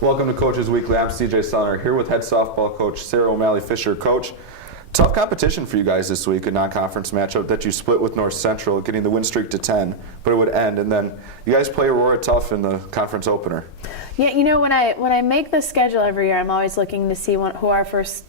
Welcome to Coaches Weekly. I'm CJ Sonner here with head softball coach Sarah O'Malley Fisher. Coach, tough competition for you guys this week, a non-conference matchup that you split with North Central, getting the win streak to 10, but it would end, and then you guys play Aurora tough in the conference opener. Yeah, you know, when I make the schedule every year, I'm always looking to see who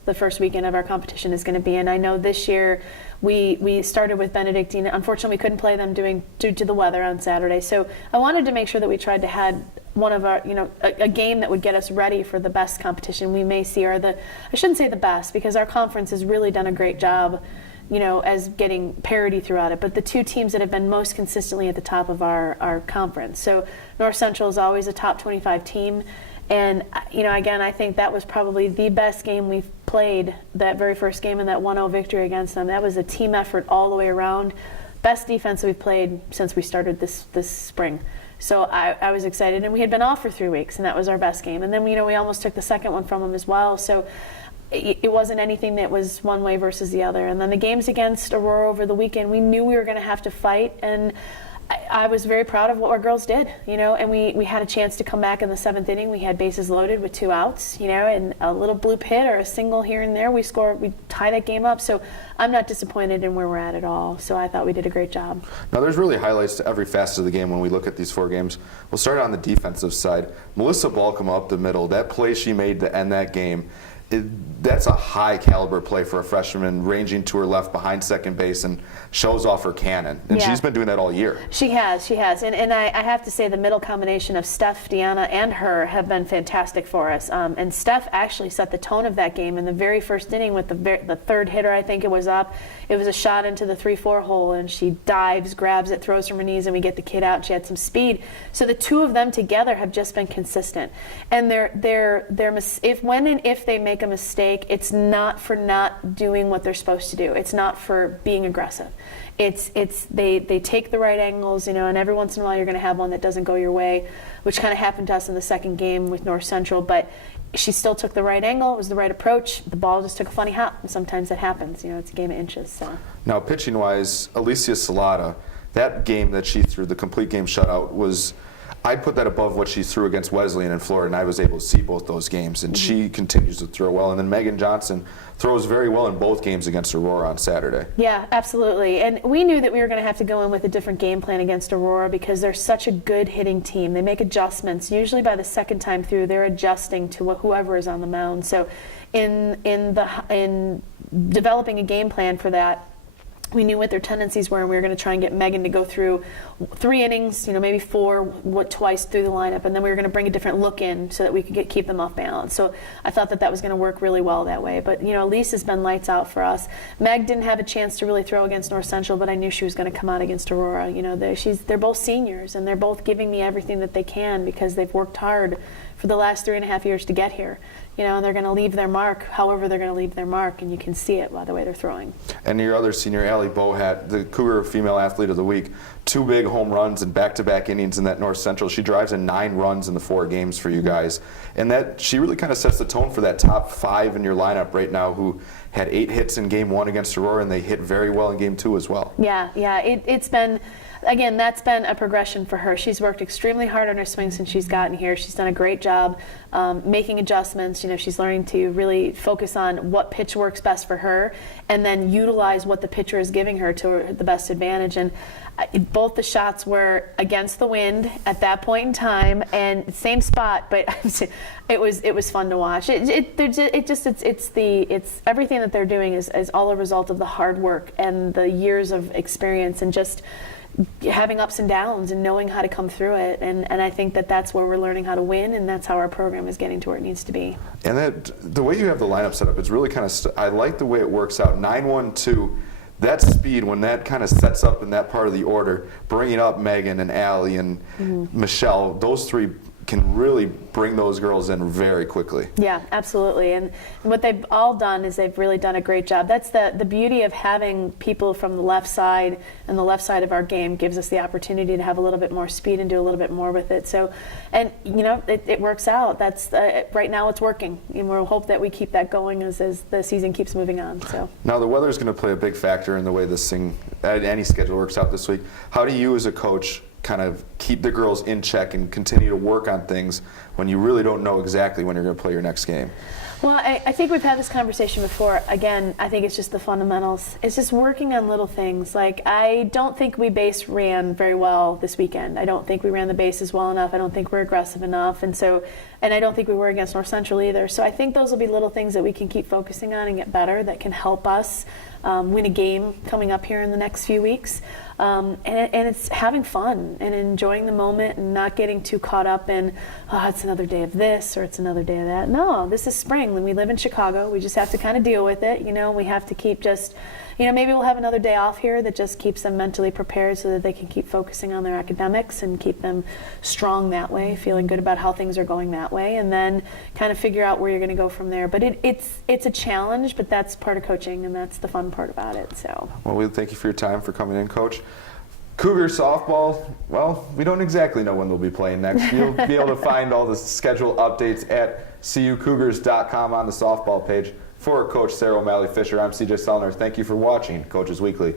the first weekend of our competition is going to be, and I know this year we started with Benedictine. Unfortunately, we couldn't play them due to the weather on Saturday, so I wanted to make sure that we tried to have one of our, a game that would get us ready for the best competition we may see, or I shouldn't say the best, because our conference has really done a great job, as getting parity throughout it, but the two teams that have been most consistently at the top of our conference. So North Central is always a top 25 team, and, again, I think that was probably the best game we've played, that very first game, and that 1-0 victory against them. That was a team effort all the way around. Best defense we've played since we started this spring. So I was excited, and we had been off for 3 weeks, and that was our best game. And then, we almost took the second one from them as well. So it wasn't anything that was one way versus the other. And then the games against Aurora over the weekend, we knew we were going to have to fight, and I was very proud of what our girls did, and we had a chance to come back in the 7th inning. We had bases loaded with 2 outs, and a little bloop hit or a single here and there. We tie that game up. So I'm not disappointed in where we're at all. So I thought we did a great job. Now, there's really highlights to every facet of the game when we look at these 4 games. We'll start on the defensive side. Melissa Balcom up the middle, that play she made to end that game, that's a high caliber play for a freshman, ranging to her left behind second base and shows off her cannon. And she's been doing that all year. She has. And I have to say the middle combination of Steph, Deanna, and her have been fantastic for us. And Steph actually set the tone of that game in the very first inning with the third hitter, I think it was up. It was a shot into the 3-4 hole, and she dives, grabs it, throws from her knees, and we get the kid out, and she had some speed. So the two of them together have just been consistent. And if they make a mistake, it's not for not doing what they're supposed to do. It's not for being aggressive. They take the right angles, and every once in a while you're going to have one that doesn't go your way, which kind of happened to us in the second game with North Central. But she still took the right angle. It was the right approach. The ball just took a funny hop, and sometimes that happens. It's a game of inches. So now, pitching-wise, Alicia Salata, that game that she threw, the complete game shutout, was, I'd put that above what she threw against Wesleyan in Florida, and I was able to see both those games. And she continues to throw well. And then Megan Johnson throws very well in both games against Aurora on Saturday. Yeah, absolutely. And we knew that we were going to have to go in with a different game plan against Aurora because they're such a good hitting team. They make adjustments. Usually by the second time through, they're adjusting to whoever is on the mound. So in developing a game plan for that, we knew what their tendencies were, and we were going to try and get Megan to go through 3 innings, maybe 4, twice through the lineup, and then we were going to bring a different look in so that we could keep them off balance. So I thought that was going to work really well that way. But, Elise has been lights out for us. Meg didn't have a chance to really throw against North Central, but I knew she was going to come out against Aurora. They're both seniors, and they're both giving me everything that they can because they've worked hard for the last 3.5 years to get here. And they're going to leave their mark, however they're going to leave their mark, and you can see it by the way they're throwing. And your other senior, Allie Bohat, the Cougar Female Athlete of the Week, 2 big home runs in back-to-back innings in that North Central. She drives in 9 runs in the 4 games for you guys. And that she really kind of sets the tone for that top 5 in your lineup right now who had 8 hits in Game 1 against Aurora, and they hit very well in Game 2 as well. Yeah, it's been... Again, that's been a progression for her. She's worked extremely hard on her swing since she's gotten here. She's done a great job making adjustments. She's learning to really focus on what pitch works best for her and then utilize what the pitcher is giving her to the best advantage. And both the shots were against the wind at that point in time and same spot, but it was fun to watch. It's everything that they're doing is all a result of the hard work and the years of experience and just having ups and downs and knowing how to come through it, and I think that's where we're learning how to win, and that's how our program is getting to where it needs to be. And the way you have the lineup set up, it's really kind of I like the way it works out. 9-1-2, that speed when that kind of sets up in that part of the order, bringing up Megan and Allie and Michelle, those 3 can really bring those girls in very quickly. Yeah, absolutely. And what they've all done is they've really done a great job. That's the beauty of having people from the left side, and the left side of our game gives us the opportunity to have a little bit more speed and do a little bit more with it. So, and it works out. That's right now it's working, and we'll hope that we keep that going as the season keeps moving on. So now the weather is going to play a big factor in the way this thing, any schedule works out this week. How do you as a coach kind of keep the girls in check and continue to work on things when you really don't know exactly when you're going to play your next game? Well, I think we've had this conversation before. Again, I think it's just the fundamentals. It's just working on little things. Like, I don't think we base ran very well this weekend. I don't think we ran the bases well enough. I don't think we're aggressive enough. And I don't think we were against North Central either. So I think those will be little things that we can keep focusing on and get better, that can help us win a game coming up here in the next few weeks. And it's having fun and enjoying the moment and not getting too caught up in, oh, it's another day of this or it's another day of that. No, this is spring. When we live in Chicago, we just have to kind of deal with it. We have to keep just, maybe we'll have another day off here that just keeps them mentally prepared so that they can keep focusing on their academics and keep them strong that way, feeling good about how things are going that way, and then kind of figure out where you're going to go from there. But it's a challenge, but that's part of coaching, and that's the fun part about it. So. Well, we thank you for your time, for coming in, Coach. Cougar softball, well, we don't exactly know when they'll be playing next. You'll be able to find all the schedule updates at cucougars.com on the softball page. For Coach Sarah O'Malley Fisher, I'm CJ Sellner. Thank you for watching Coaches Weekly.